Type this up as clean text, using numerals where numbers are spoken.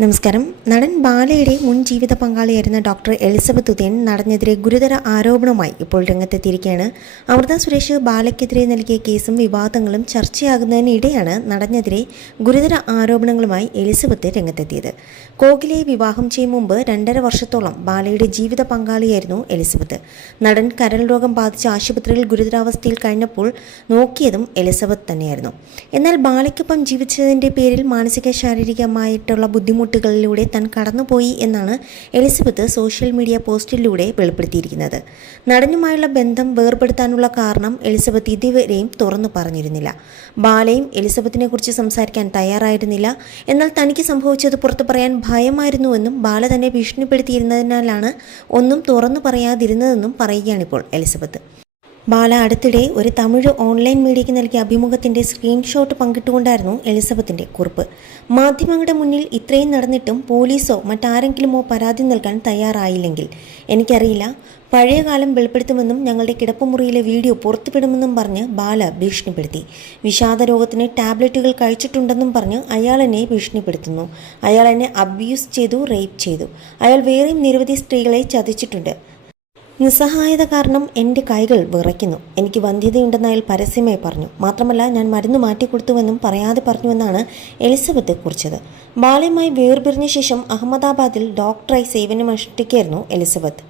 നമസ്കാരം. നടൻ ബാലയുടെ മുൻ ജീവിത പങ്കാളിയായിരുന്ന ഡോക്ടർ എലിസബത്ത് ഉദയൻ നടനെതിരെ ഗുരുതര ആരോപണവുമായി ഇപ്പോൾ രംഗത്തെത്തിയിരിക്കുകയാണ്. അമൃത സുരേഷ് ബാലയ്ക്കെതിരെ നൽകിയ കേസും വിവാദങ്ങളും ചർച്ചയാകുന്നതിനിടെയാണ് നടനെതിരെ ഗുരുതര ആരോപണങ്ങളുമായി എലിസബത്ത് രംഗത്തെത്തിയത്. കോകിലയെ വിവാഹം ചെയ്യും മുമ്പ് 2.5 വർഷത്തോളം ബാലയുടെ ജീവിത പങ്കാളിയായിരുന്നു എലിസബത്ത്. നടൻ കരൾ രോഗം ബാധിച്ച ആശുപത്രിയിൽ ഗുരുതരാവസ്ഥയിൽ കഴിഞ്ഞപ്പോൾ നോക്കിയതും എലിസബത്ത് തന്നെയായിരുന്നു. എന്നാൽ ബാലയ്ക്കൊപ്പം ജീവിച്ചതിൻ്റെ പേരിൽ മാനസിക ശാരീരികമായിട്ടുള്ള ബുദ്ധിമുട്ടുകളിലൂടെ താൻ കടന്നുപോയി എന്നാണ് എലിസബത്ത് സോഷ്യൽ മീഡിയ പോസ്റ്റിലൂടെ വെളിപ്പെടുത്തിയിരിക്കുന്നത്. നടനുമായുള്ള ബന്ധം വേർപെടുത്താനുള്ള കാരണം എലിസബത്ത് ഇതുവരെയും തുറന്നു പറഞ്ഞിരുന്നില്ല. ബാലയും എലിസബത്തിനെ കുറിച്ച് സംസാരിക്കാൻ തയ്യാറായിരുന്നില്ല. എന്നാൽ തനിക്ക് സംഭവിച്ചത് പുറത്തു പറയാൻ ഭയമായിരുന്നുവെന്നും ബാല തന്നെ ഭീഷണിപ്പെടുത്തിയിരുന്നതിനാലാണ് ഒന്നും തുറന്നു പറയാതിരുന്നതെന്നും പറയുകയാണിപ്പോൾ എലിസബത്ത്. ബാല അടുത്തിടെ ഒരു തമിഴ് ഓൺലൈൻ മീഡിയയ്ക്ക് നൽകിയ അഭിമുഖത്തിൻ്റെ സ്ക്രീൻഷോട്ട് പങ്കിട്ടുകൊണ്ടായിരുന്നു എലിസബത്തിൻ്റെ കുറിപ്പ്. മാധ്യമങ്ങളുടെ മുന്നിൽ ഇത്രയും നടന്നിട്ടും പോലീസോ മറ്റാരെങ്കിലുമോ പരാതി നൽകാൻ തയ്യാറായില്ലെങ്കിൽ എനിക്കറിയില്ല. പഴയകാലം വെളിപ്പെടുത്തുമെന്നും ഞങ്ങളുടെ കിടപ്പുമുറിയിലെ വീഡിയോ പുറത്തുവിടുമെന്നും പറഞ്ഞ് ബാല ഭീഷണിപ്പെടുത്തി. വിഷാദ രോഗത്തിന് ടാബ്ലറ്റുകൾ കഴിച്ചിട്ടുണ്ടെന്നും പറഞ്ഞ് അയാൾ എന്നെ ഭീഷണിപ്പെടുത്തുന്നു. അയാൾ എന്നെ അബ്യൂസ് ചെയ്തു, റേപ്പ് ചെയ്തു. അയാൾ വേറെയും നിരവധി സ്ത്രീകളെ ചതിച്ചിട്ടുണ്ട്. നിസ്സഹായത കാരണം എൻ്റെ കൈകൾ വിറയ്ക്കുന്നു. എനിക്ക് വന്ധ്യതയുണ്ടെന്ന് അയാൾ പരസ്യമായി പറഞ്ഞു. മാത്രമല്ല, ഞാൻ മരുന്ന് മാറ്റിക്കൊടുത്തുവെന്നും പറയാതെ പറഞ്ഞുവെന്നാണ് എലിസബത്ത് കുറിച്ചത്. ബാലയുമായി വേർപിരിഞ്ഞ ശേഷം അഹമ്മദാബാദിൽ ഡോക്ടറായി സേവനമനുഷ്ഠിക്കുകയായിരുന്നു എലിസബത്ത്.